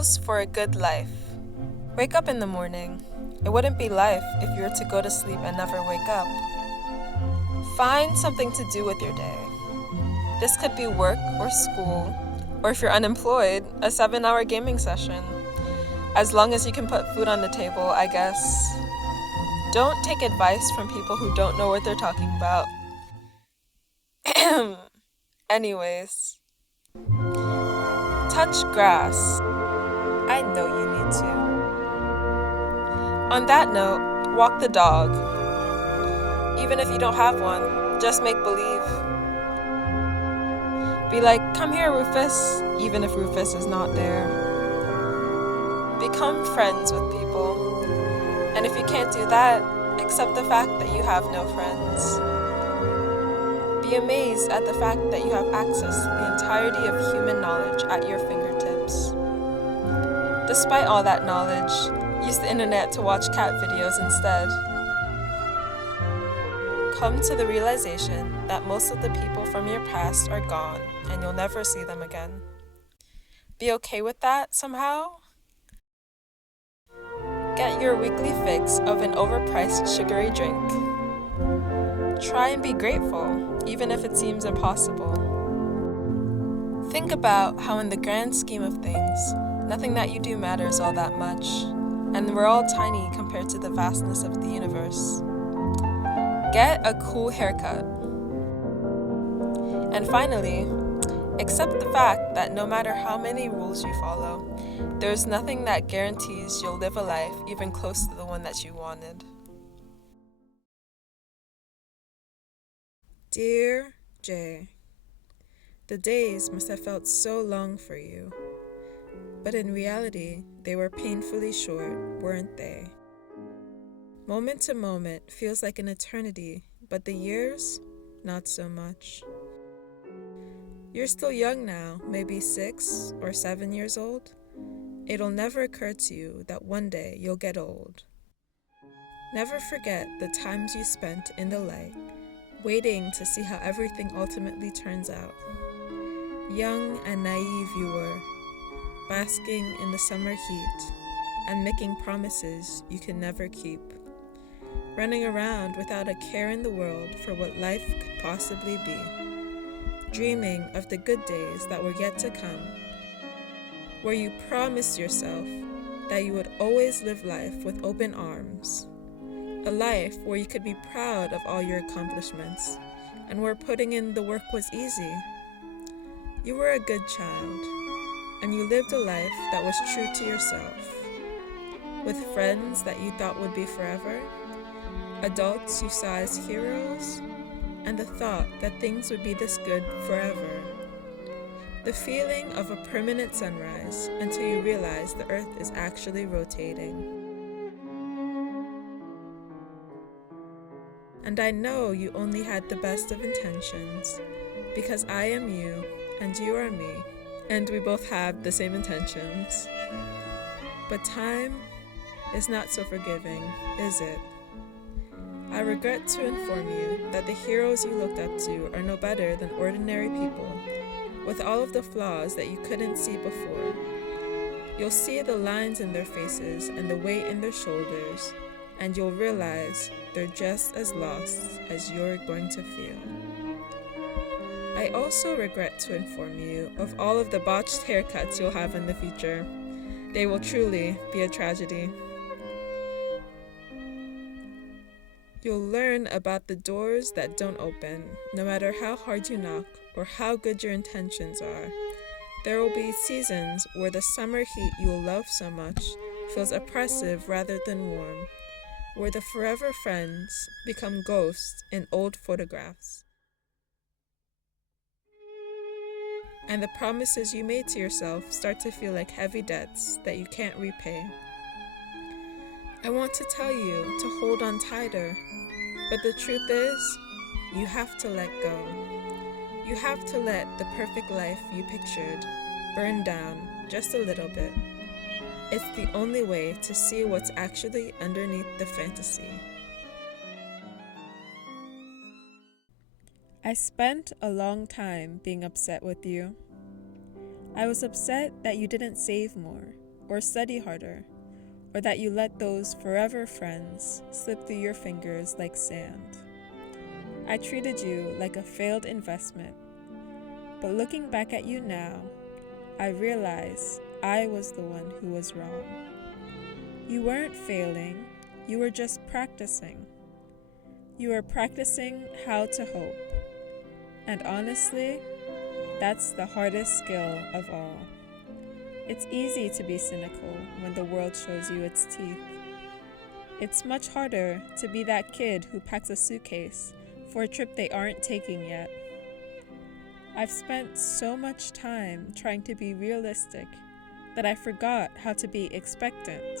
Rules for a good life. Wake up in the morning. It wouldn't be life if you were to go to sleep and never wake up. Find something to do with your day. This could be work or school, or if you're unemployed, a 7-hour gaming session. As long as you can put food on the table, I guess. Don't take advice from people who don't know what they're talking about. Anyways, touch grass. I know you need to. On that note, walk the dog. Even if you don't have one, just make believe. Be like, come here, Rufus, even if Rufus is not there. Become friends with people. And if you can't do that, accept the fact that you have no friends. Be amazed at the fact that you have access to the entirety of human knowledge at your fingertips. Despite all that knowledge, use the internet to watch cat videos instead. Come to the realization that most of the people from your past are gone and you'll never see them again. Be okay with that somehow? Get your weekly fix of an overpriced sugary drink. Try and be grateful, even if it seems impossible. Think about how in the grand scheme of things, nothing that you do matters all that much, and we're all tiny compared to the vastness of the universe. Get a cool haircut. And finally, accept the fact that no matter how many rules you follow, there's nothing that guarantees you'll live a life even close to the one that you wanted. Dear Jay, the days must have felt so long for you, but in reality, they were painfully short, weren't they? Moment to moment feels like an eternity, but the years, not so much. You're still young now, maybe 6 or 7 years old. It'll never occur to you that one day you'll get old. Never forget the times you spent in the light, waiting to see how everything ultimately turns out. Young and naive you were, basking in the summer heat and making promises you could never keep. Running around without a care in the world for what life could possibly be. Dreaming of the good days that were yet to come, where you promised yourself that you would always live life with open arms. A life where you could be proud of all your accomplishments, and where putting in the work was easy. You were a good child, and you lived a life that was true to yourself. With friends that you thought would be forever, adults you saw as heroes, and the thought that things would be this good forever. The feeling of a permanent sunrise until you realize the earth is actually rotating. And I know you only had the best of intentions, because I am you and you are me, and we both have the same intentions. But time is not so forgiving, is it? I regret to inform you that the heroes you looked up to are no better than ordinary people, with all of the flaws that you couldn't see before. You'll see the lines in their faces and the weight in their shoulders, and you'll realize they're just as lost as you're going to feel. I also regret to inform you of all of the botched haircuts you'll have in the future. They will truly be a tragedy. You'll learn about the doors that don't open, no matter how hard you knock or how good your intentions are. There will be seasons where the summer heat you'll love so much feels oppressive rather than warm, where the forever friends become ghosts in old photographs. And the promises you made to yourself start to feel like heavy debts that you can't repay. I want to tell you to hold on tighter, but the truth is, you have to let go. You have to let the perfect life you pictured burn down just a little bit. It's the only way to see what's actually underneath the fantasy. I spent a long time being upset with you. I was upset that you didn't save more, or study harder, or that you let those forever friends slip through your fingers like sand. I treated you like a failed investment, but looking back at you now, I realize I was the one who was wrong. You weren't failing, you were just practicing. You were practicing how to hope. And honestly, that's the hardest skill of all. It's easy to be cynical when the world shows you its teeth. It's much harder to be that kid who packs a suitcase for a trip they aren't taking yet. I've spent so much time trying to be realistic that I forgot how to be expectant.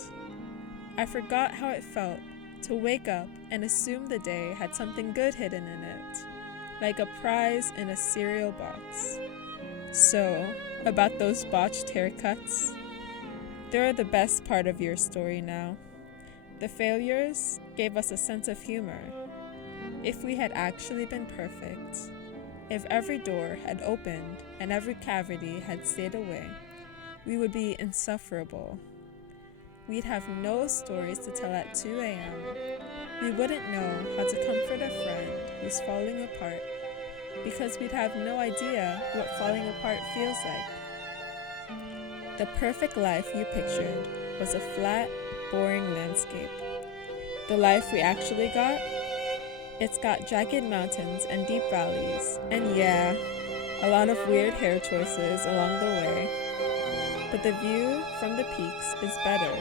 I forgot how it felt to wake up and assume the day had something good hidden in it, like a prize in a cereal box. So, about those botched haircuts, they're the best part of your story now. The failures gave us a sense of humor. If we had actually been perfect, if every door had opened and every cavity had stayed away, we would be insufferable. We'd have no stories to tell at 2 a.m. We wouldn't know how to comfort a friend who's falling apart because we'd have no idea what falling apart feels like. The perfect life you pictured was a flat, boring landscape. The life we actually got? It's got jagged mountains and deep valleys, and yeah, a lot of weird hair choices along the way. But the view from the peaks is better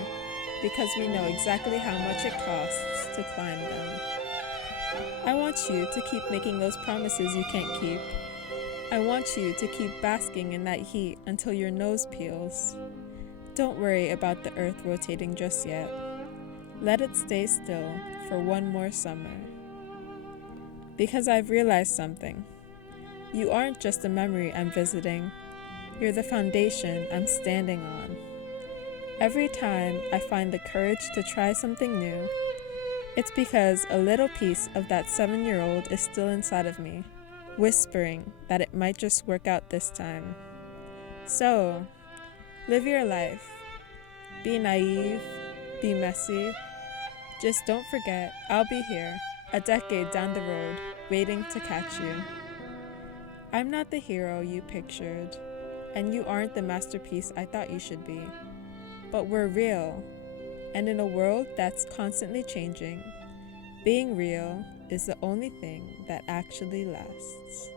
because we know exactly how much it costs to climb them. I want you to keep making those promises you can't keep. I want you to keep basking in that heat until your nose peels. Don't worry about the earth rotating just yet. Let it stay still for one more summer. Because I've realized something. You aren't just a memory I'm visiting. You're the foundation I'm standing on. Every time I find the courage to try something new, it's because a little piece of that 7-year-old is still inside of me, whispering that it might just work out this time. So, live your life. Be naive, be messy. Just don't forget, I'll be here, a decade down the road, waiting to catch you. I'm not the hero you pictured, and you aren't the masterpiece I thought you should be. But we're real, and in a world that's constantly changing, being real is the only thing that actually lasts.